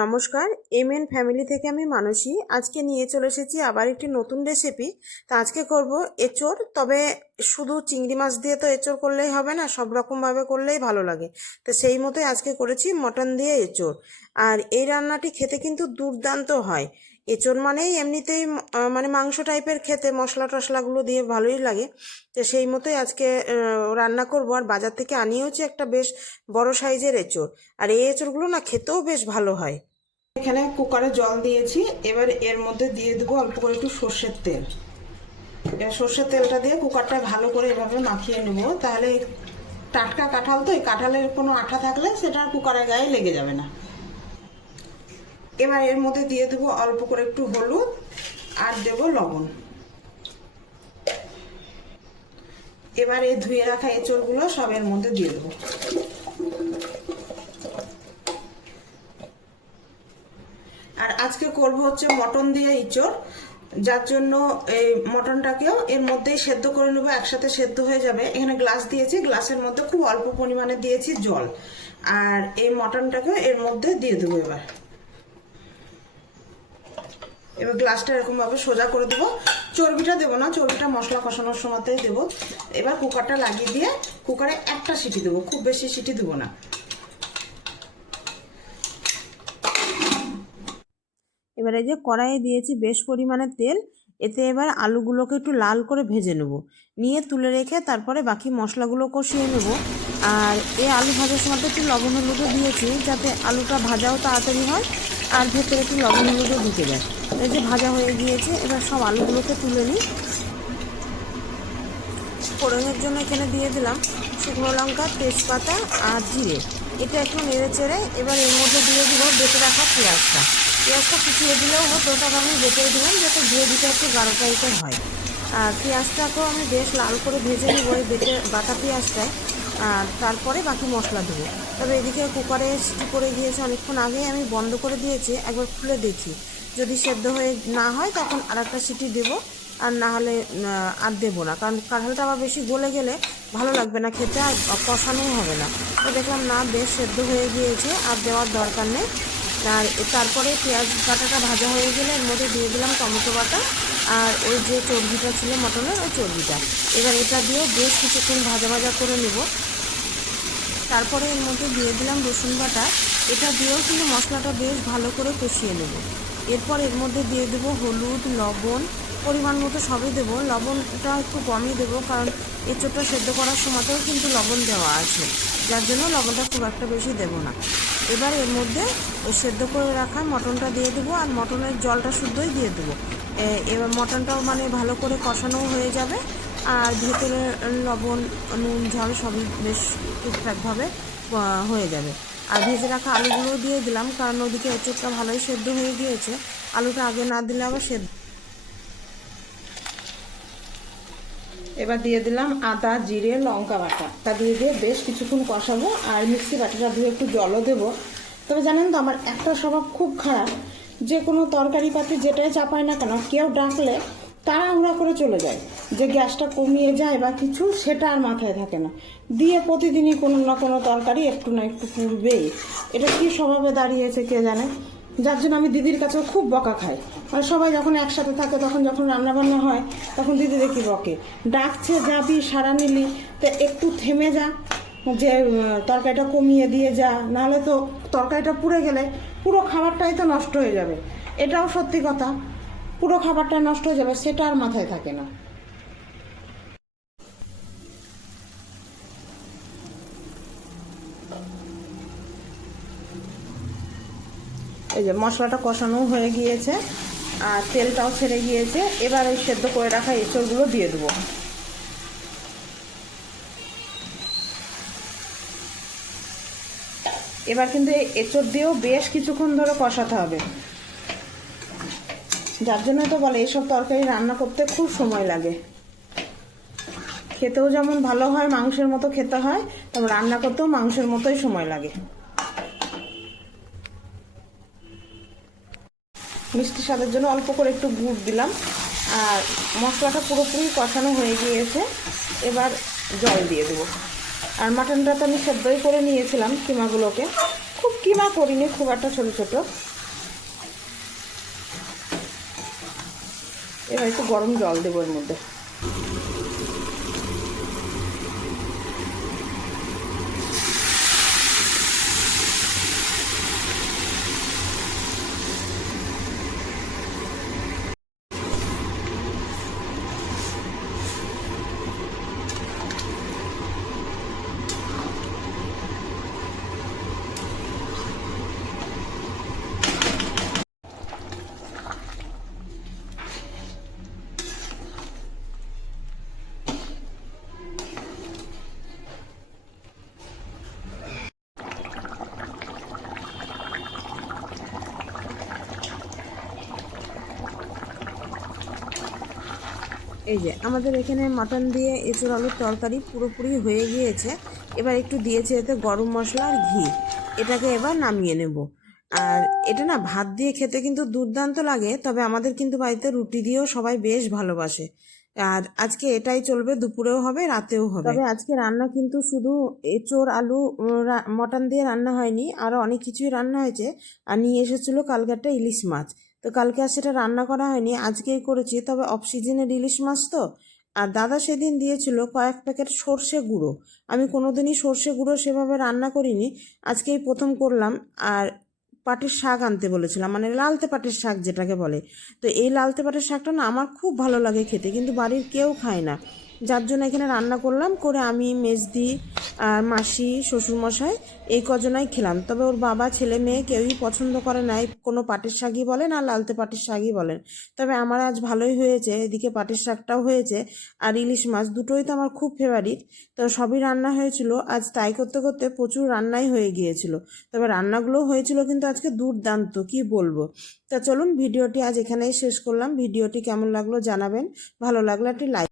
নমস্কার, MN family থেকে আমি মানসী। আজকে নিয়ে চলে এসেছি আবার একটি নতুন রেসিপি। তা আজকে করব এঁচোড়। তবে শুধু চিংড়ি মাছ দিয়ে তো এঁচোড় করলেই হবে না, সব রকমভাবে করলেই ভালো লাগে। তো সেই মতোই আজকে করেছি মটন দিয়ে এঁচোড়। আর এই রান্নাটি খেতে কিন্তু দুর্দান্ত হয়। এঁচোড় মানেই এমনিতেই মানে মাংস টাইপের খেতে, মশলা টশলাগুলো দিয়ে ভালোই লাগে। তো সেই মতোই আজকে রান্না করব। আর বাজার থেকে আনিয়েওছি একটা বেশ বড় সাইজের এঁচোড়। আর এই এঁচোড়গুলো না খেতেও বেশ ভালো হয়। এখানে কুকারে জল দিয়েছি, এবার এর মধ্যে দিয়ে দেবো অল্প করে একটু সর্ষের তেল। এবার সর্ষের তেলটা দিয়ে কুকারটা ভালো করে এভাবে মাখিয়ে নেব, তাহলে টাটকা কাঁঠাল তো, এই কাঁঠালের কোনো আঠা থাকলে সেটা কুকারের গায়ে লেগে যাবে না। এবার এর মধ্যে দিয়ে দেবো অল্প করে একটু হলুদ আর দেব লবণ। এবার এই ধুয়ে রাখা এঁচোড়গুলো সব এর মধ্যে দিয়ে দেবো। আর আজকে করব হচ্ছে মটন দিয়ে এঁচোড়, যার জন্য এই মটনটাকেও এর মধ্যেই সেদ্ধ করে নেবো, একসাথে সেদ্ধ হয়ে যাবে। এখানে গ্লাস দিয়েছি, গ্লাসের মধ্যে খুব অল্প পরিমাণে দিয়েছি জল। আর এই মটনটাকেও এর মধ্যে দিয়ে দেবো। এবার গ্লাসটা এরকমভাবে সোজা করে দেবো। চর্বিটা দেবো না, চর্বিটা মশলা কষানোর সময়তেই দেবো। এবার কুকারটা লাগিয়ে দিয়ে কুকারে একটা সিটি দেবো, খুব বেশি সিটি দেবো না। এবার এই যে কড়াইয়ে দিয়েছি বেশ পরিমাণে তেল, এতে এবার আলুগুলোকে একটু লাল করে ভেজে নেব, নিয়ে তুলে রেখে তারপরে বাকি মশলাগুলো কষিয়ে নেব। আর এই আলু ভাজার সময় একটু লবণ হলুদও দিয়েছি, যাতে আলুটা ভাজাও তাড়াতাড়ি হয় আর ভেতরে একটু লবণ হলুদও ঢুকে যায়। এই যে ভাজা হয়ে গিয়েছে, এবার সব আলুগুলোকে তুলে নিই। ফোড়নের জন্য এখানে দিয়ে দিলাম শুকনো লঙ্কা, তেজপাতা আর জিরে। এটা একটু নেড়ে চেড়ে এবার এর মধ্যে দিয়ে দিব বেটে রাখা পেঁয়াজটা। পেঁয়াজটা কুচিয়ে দিলেও হতো, তবে আমি বেটে দিলাম যাতে গ্রেভিটা একটু গাঢ় টাইপের হয়। আর পেঁয়াজটাকেও আমি বেশ লাল করে ভেজে নিব এই বাটা পেঁয়াজটায়। আর তারপরে বাকি মশলা দেবো। তবে এদিকে কুকারে সিটি পড়ে গিয়েছে, অনেকক্ষণ আগেই আমি বন্ধ করে দিয়েছি, একবার খুলে দেখি। যদি সেদ্ধ হয়ে না হয় তখন আর একটা সিটি দেবো, আর না হলে আর দেবো না, কারণ কাঁঠালটা আবার বেশি গলে গেলে ভালো লাগবে না খেতে, আর কষানোও হবে না। তো দেখলাম না, বেশ সেদ্ধ হয়ে গিয়েছে, আর দেওয়ার দরকার নেই। আর তারপরে পেঁয়াজ বাটাটা ভাজা হয়ে গেলে এর মধ্যে দিয়ে দিলাম টমেটো বাটা আর ওই যে চর্বিটা ছিল মটনের, ওই চর্বিটা। এবার এটা দিয়ে বেশ কিছুক্ষণ ভাজা ভাজা করে নেব। তারপরে এর মধ্যে দিয়ে দিলাম রসুন বাটা। এটা দিয়েও কিন্তু মশলাটা বেশ ভালো করে কষিয়ে নেব। এরপর এর মধ্যে দিয়ে দেবো হলুদ, লবণ, পরিমাণ মতো সবই দেবো। লবণটা একটু কমই দেবো, কারণ এঁচোড়টা সেদ্ধ করার সময়তেও কিন্তু লবণ দেওয়া আছে, যার জন্য লবণটা খুব একটা বেশি দেবো না। এবার এর মধ্যে ওই সেদ্ধ করে রাখা মটনটা দিয়ে দেবো, আর মটনের জলটা শুদ্ধই দিয়ে দেবো। এবার মটনটাও মানে ভালো করে কষানোও হয়ে যাবে, আর ভেতরে লবণ, নুন, ঝাল সবই বেশ ঠিকঠাকভাবে হয়ে যাবে। আর ভেজে রাখা আলুগুলোও দিয়ে দিলাম, কারণ ওদিকে এঁচোড়টা ভালোই সেদ্ধ হয়ে গিয়েছে, আলুটা আগে না দিলে আবার সেদ্ধ। এবার দিয়ে দিলাম আদা, জিরে, লঙ্কা বাটা। তা দিয়ে বেশ কিছুক্ষণ কষাবো। আর মিক্সি বাটিটা ধুয়ে একটু জলও দেবো। তবে জানেন তো, আমার একটা স্বভাব খুব খারাপ, যে কোনো তরকারি পাতি যেটাই চাপায় না কেন, কেউ ডাকলে তাড়াহুড়া করে চলে যায়, যে গ্যাসটা কমিয়ে যায় বা কিছু, সেটা আর মাথায় থাকে না। দিয়ে প্রতিদিনই কোনো না কোনো তরকারি একটু না একটু পুড়বেই। এটা কী স্বভাবে দাঁড়িয়েছে কে জানে, যার জন্য আমি দিদির কাছেও খুব বকা খাই। মানে সবাই যখন একসাথে থাকে, তখন যখন রান্নাবান্না হয়, তখন দিদি দেখি বকে, ডাকছে যাবি সারা নিলি, তো একটু থেমে যা, যে তরকারিটা কমিয়ে দিয়ে যা, নাহলে তো তরকারিটা পুড়ে গেলে পুরো খাবারটাই তো নষ্ট হয়ে যাবে। এটাও সত্যি কথা, পুরো খাবারটা নষ্ট হয়ে যাবে, সেটা আর মাথায় থাকে না। এই যে মশলাটা কষানো হয়ে গিয়েছে আর তেলটাও ছেড়ে গিয়েছে। এবার ওই সেদ্ধ করে রাখা এঁচোড়গুলো দিয়ে দেবো। এবার কিন্তু এই এঁচোড় দিয়েও বেশ কিছুক্ষণ ধরে কষাতে হবে, যার জন্য তো বলে এইসব তরকারি রান্না করতে খুব সময় লাগে। খেতেও যেমন ভালো হয়, মাংসের মতো খেতে হয়, তবে রান্না করতেও মাংসের মতোই সময় লাগে। মিষ্টি স্বাদের জন্য অল্প করে একটু গুড় দিলাম। আর মশলাটা পুরোপুরি কষানো হয়ে গিয়েছে, এবার জল দিয়ে দেবো। আর মাটনটা তো আমি সেদ্ধই করে নিয়েছিলাম কিমাগুলোকে, খুব কিমা করিনি, খুব একটা ছোট ছোট। এবার একটু গরম জল দেবো এর মধ্যে। এই যে আমাদের এখানে মাটন দিয়ে এঁচোড় আলুর তরকারি পুরোপুরি হয়ে গিয়েছে। এবার একটু দিয়েছে এতে গরম মশলা আর ঘি। এটাকে এবার নামিয়ে নেব। আর এটা না ভাত দিয়ে খেতে কিন্তু দুর্দান্ত লাগে, তবে আমাদের কিন্তু বাড়িতে রুটি দিয়েও সবাই বেশ ভালোবাসে। আর আজকে এটাই চলবে, দুপুরেও হবে রাতেও হবে। তবে আজকে রান্না কিন্তু শুধু এঁচোড় আলু মটন দিয়ে রান্না হয়নি, আরও অনেক কিছুই রান্না হয়েছে। আর নিয়ে এসেছিলো কালকে একটা ইলিশ মাছ, তো কালকে আর সেটা রান্না করা হয়নি, আজকেই করেছি। তবে অফ সিজনের ইলিশ মাছ তো। আর দাদা সেদিন দিয়েছিল কয়েক প্যাকেট সর্ষে গুঁড়ো। আমি কোনোদিনই সর্ষে গুঁড়ো সেভাবে রান্না করিনি, আজকেই প্রথম করলাম। আর পাটের শাক আনতে বলেছিলাম, মানে লালতে পাটের শাক যেটাকে বলে। তো এই লালতে পাটের শাকটা না আমার খুব ভালো লাগে খেতে, কিন্তু বাড়ির কেউ খায় না। যার জন্য এখানে রান্না করলাম, করে আমি মেজদি আর মাসি শ্বশুরমশাই এই কজনাই খেলাম। তবে ওর বাবা ছেলে মেয়ে কেউই পছন্দ করে না, কোনো পাটের শাকই বলেন আর লালতে পাটের শাকই বলেন। তবে আমার আজ ভালোই হয়েছে, এদিকে পাটের শাকটাও হয়েছে আর ইলিশ মাছ, দুটোই তো আমার খুব ফেভারিট। তো সবই রান্না হয়েছিল আজ, তাই করতে করতে প্রচুর রান্নাই হয়ে গিয়েছিল। তবে রান্নাগুলো হয়েছিল কিন্তু আজকে দুর্দান্ত, কি বলবো। তা চলুন ভিডিওটি আজ এখানেই শেষ করলাম। ভিডিওটি কেমন লাগলো জানাবেন, ভালো লাগলে একটি লাইক।